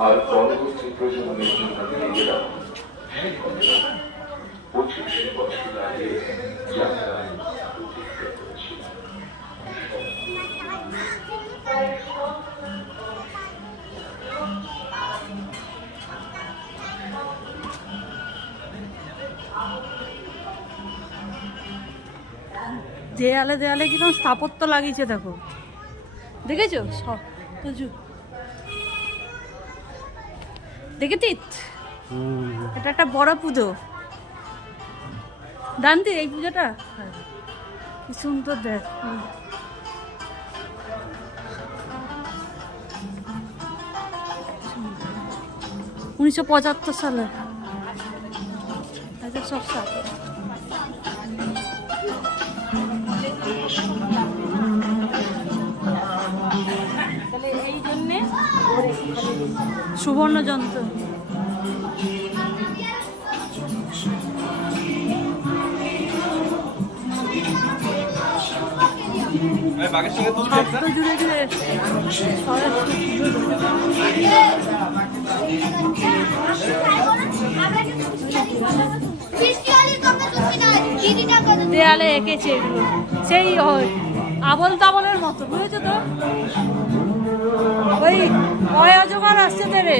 আর পরবর্তী প্রজন্মের জন্য নিজেরা 25 বছর আগে যাত্রা প্রতিষ্ঠা করেছিল। দেয়ালে দেয়ালে কিরকম স্থাপত্য লাগিয়েছে দেখো, দেখেছো? সব দেখেছিস? এটা একটা বড় পুজো। জানতি এই পুজোটা কি সুন্দর দেখ। 1975 সালে সব সাল। এই জন্যে সুবর্ণ যন্ত্র। শব্দ জুড়ে জুড়ে দেয়ালে এঁকেছে এগুলো, সেই আবল তাবলের মতো, বুঝেছো তো? ওই অজগর আসছে তো রে।